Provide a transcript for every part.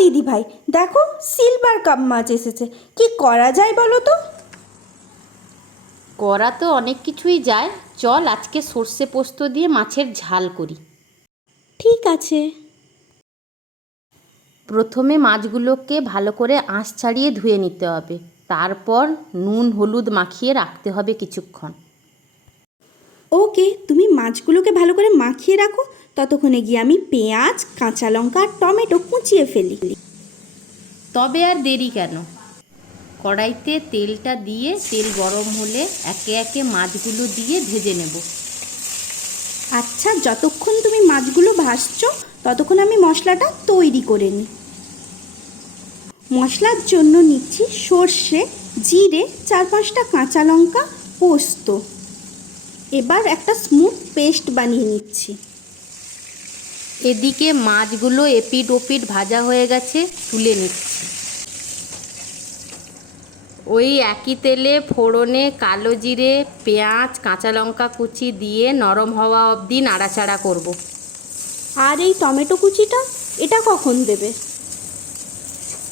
দিদি ভাই, দেখো সিলভার কাপ মাছ এসেছে। কি করা যায় বলো তো? করা তো অনেক কিছুই যায়, চল আজকে সর্ষে পোস্ত দিয়ে মাছের ঝাল করি। ঠিক আছে। প্রথমে মাছগুলোকে ভালো করে আঁশ ছাড়িয়ে ধুয়ে নিতে হবে, তারপর নুন হলুদ মাখিয়ে রাখতে হবে কিছুক্ষণ। ওকে, তুমি মাছগুলোকে ভালো করে মাখিয়ে রাখো, ততক্ষণে গিয়ে আমি পেঁয়াজ, কাঁচা লঙ্কা আর টমেটো কুচিয়ে ফেলি। তবে আর দেরি কেন, কড়াইতে তেলটা দিয়ে তেল গরম হলে একে একে মাছগুলো দিয়ে ভেজে নেব। আচ্ছা, যতক্ষণ তুমি মাছগুলো ভাজছো ততক্ষণ আমি মশলাটা তৈরি করে নিই। মশলার জন্য নিচ্ছি সর্ষে, জিরে, 4-5টা কাঁচা লঙ্কা, পোস্ত। এবার একটা স্মুথ পেস্ট বানিয়ে নিচ্ছি। এদিকে মাছগুলো এপিট ওপিট ভাজা হয়ে গেছে, তুলে নিচ্ছি। ওই একই তেলে ফোড়নে কালো জিরে, পেঁয়াজ, কাঁচা লঙ্কা কুচি দিয়ে নরম হওয়া অবধি নাড়াচাড়া করব। আর এই টমেটো কুচিটা, এটা কখন দেবে?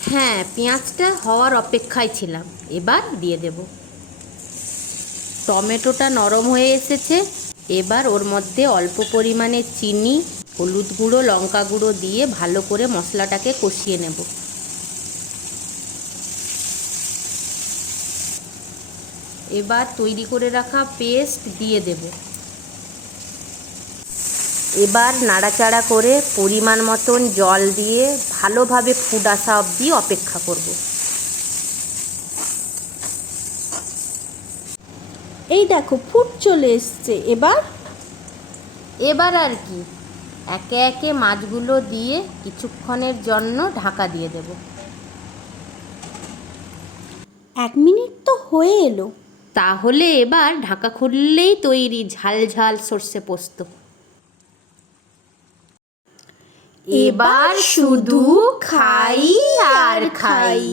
হ্যাঁ, পেঁয়াজটা হওয়ার অপেক্ষায় ছিলাম, এবার দিয়ে দেব। টমেটোটা নরম হয়ে এসেছে, এবার ওর মধ্যে অল্প পরিমাণে চিনি, হলুদ গুঁড়ো, লঙ্কা গুঁড়ো দিয়ে ভালো করে মশলাটাকে কষিয়ে নেব। এবার তৈরি করে রাখা পেস্ট দিয়ে দেব। এবার নাড়াচাড়া করে পরিমাণ মতন জল দিয়ে ভালোভাবে ফুট আসা অবধি অপেক্ষা করব। এই দেখো ফুট চলে এসছে। এবার আর কি, একে একে মাছগুলো দিয়ে কিছুক্ষণের জন্য ঢাকা দিয়ে দেব। 1 মিনিট তো হয়ে এলো। তাহলে এবার ঢাকা খুললেই তৈরি ঝাল ঝাল সর্ষে পোস্ত। এবার শুধু খাই আর খাই।